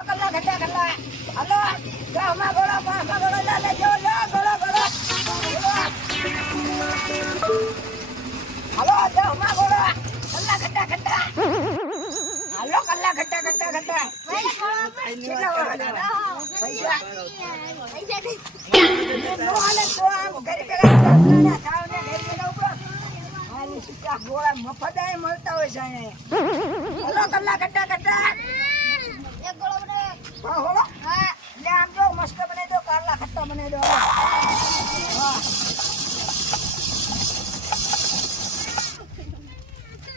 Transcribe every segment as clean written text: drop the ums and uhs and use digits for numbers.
કલ્લા ઘટા કલ્લા હાલો ગામમાં ગોળા પાસમાં ગોળા લા લેજો લો ગોળા ગોળા હાલો ગામમાં ગોળા કલ્લા ઘટા ઘટા હાલો કલ્લા ઘટા ઘટા ઘટા કેટલા વાળા પૈસા નો હાલે તો આમ ઘરે ના થાવ ને ઘરે ના ઉપર હાલી સિક્કા ગોળા મફત આય મળતા હોય છે હાલો કલ્લા ઘટા ઘટા એક ગોળો બને હા હોલો હા લે આમ જો મસ્ત બનાવી દો કારલા ખટ્ટા બનાવી દો હા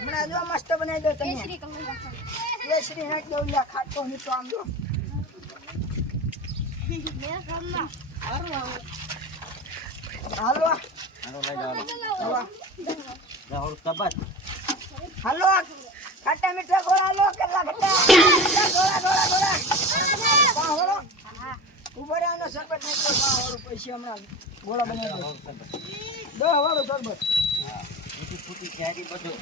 મને જો મસ્ત બનાવી દો તમે કેસરી નાખ દો લે ખાટો મીઠો આમ જો મે સામના હાલો હાલો રાહુલ તબત હાલો ખાટા મીઠા ગોળા લો કેટલા ઘટા ગોળા ગોળા ગોળા પા હોલો ઉભો રહેવાનો સરબત નાખ દો પા હોલો પૈસા હમણાં ગોળા બનાવી દો વાળો સરબત હા ફૂટી ફૂટી ક્યારી બધું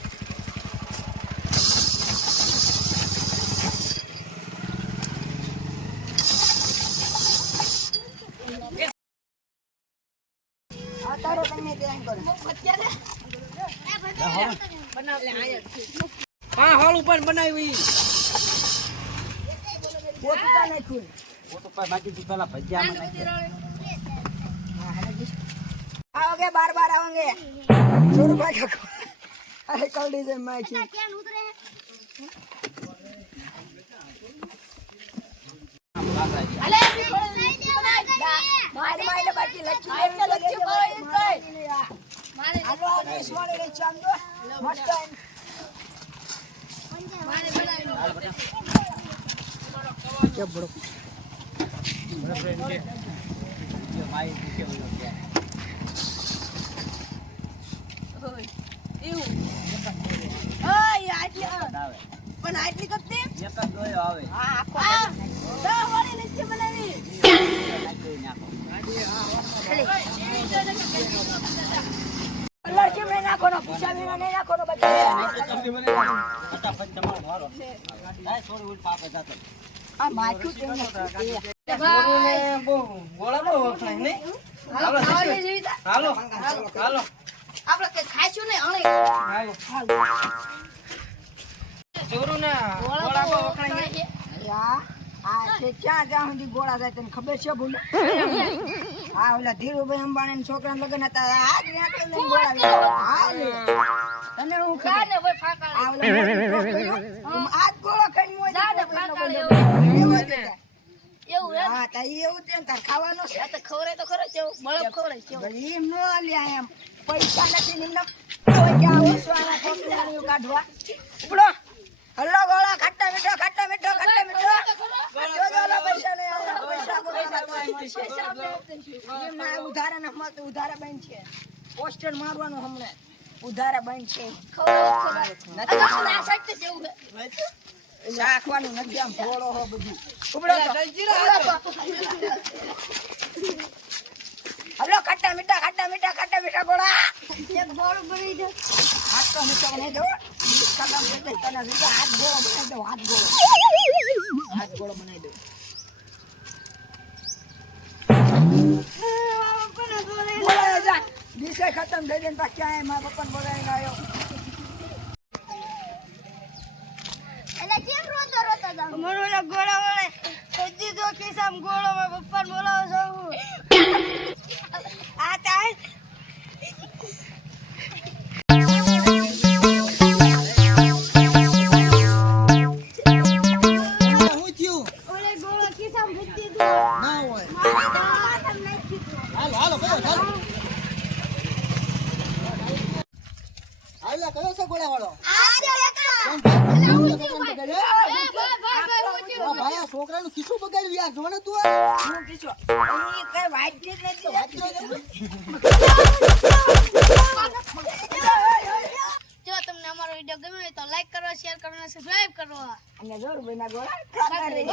આ તારો તમે ધ્યાન કરો બનાવ લે આયા હા હોલ ઉપર બનાવી પોતા નાખ્યું ફોટો પર બાકી પેલા ભજીયા आओगे बार बार आवेंगे 100 रुपए का अरे कल डीजे मैं की અલે मार मार बाकी लच्छी એટલે લચ્છી કરો એ કઈ मारे हेलो इस वाले ले चांदो मस्त મારે બનાવી क्या बड़ो માઈ કે બોલો એવું ઓય આટલી આવે પણ આટલી કત્તી એક જ દોયો આવે હા આખો દા વાળી લચ્છી બનાવી નાખી નાખો लड़की में ना कोनो पीछा में नहीं ना कोनो बच्चे ફટાફટ તમારો મારો લાય થોડી ઉલ પાકે જાતો आ माइकू देने ગોળા બહુ વખણાય નહીં હાલો હાલો હાલો આપણે કે ખાઈશું ને અણે ચોરું ના ગોળા બહુ વખણાય या आ से क्या जा हुंदी गोळा जाय तने खबर છે બોલ હા ઓલા ધીરુભાઈ અંબાણી છોકરાના લગન હતા આ જ નાખી ને ગોળા હા તને હું ખબર ને ભાઈ ફાકા આ ઓલા આ ગોળો ખાઈને મોય જાને ફાકા એવું હે હા તા એવું તેમ તાર ખાવાનો છે આ તો ખવરે તો ખરો છે બળપ ખવરે છે ગરીબ નો લ્યા એમ પૈસા નથી નિમ્ન કોઈ કે આવો સ્વાના કોટલાની કાઢવા ઉપડો હલ્લો ગોળા ખાટા મીઠો ખાટા મીઠો ખાટા મીઠો જો જો લા પૈસા ને પૈસા એમ ના ઉધારા ન મળત ઉધારા બંધ છે પોસ્ટર મારવાનું હમણે ઉધારા બંધ છે આ ના સાઈડ છે એવું રાખવાનું નથી આમ ભોળો હો બધું ઉપડો હલ્લો ખાટા મીઠા ખાટા મીઠા ખાટા મીઠા ગોળા એક ગોળ બની દે ખાટો મીઠો બનાવી દો કદમ દે તને હાથ ગોળો બનાવી દો હાથ ગોળો બનાવી દો બોલાય જા દિશે ખતમ થઈ ગઈ પાછી આય મારા પપ્પાને બોલાવીને આવ્યો એટલે કેમ રોતો રોતો જાવ મને ઓલા ગોળા વળે કદી તો કિસામ ગોળો મારા પપ્પાને બોલાવો છો આ તાય હું થયું ઓલે ગોળો કિસામ ભૂતી દો ના હોય મારે તો માથમ નાખી હાલો હાલો કયો ચાલો આયલા કયો છે ગોળા વાળો આ જે એકા ભાઈ આ છોકરાનું ખિસ્સું બગાડ્યું યાર જોને તું હું કીધું ઈ કઈ વાત જ નથી જો તમને અમારો વિડિયો ગમ્યો હોય તો લાઈક કરો શેર કરો અને સબસ્ક્રાઇબ કરો અને જોર ભાઈ ના ગોળા ખાતા રહી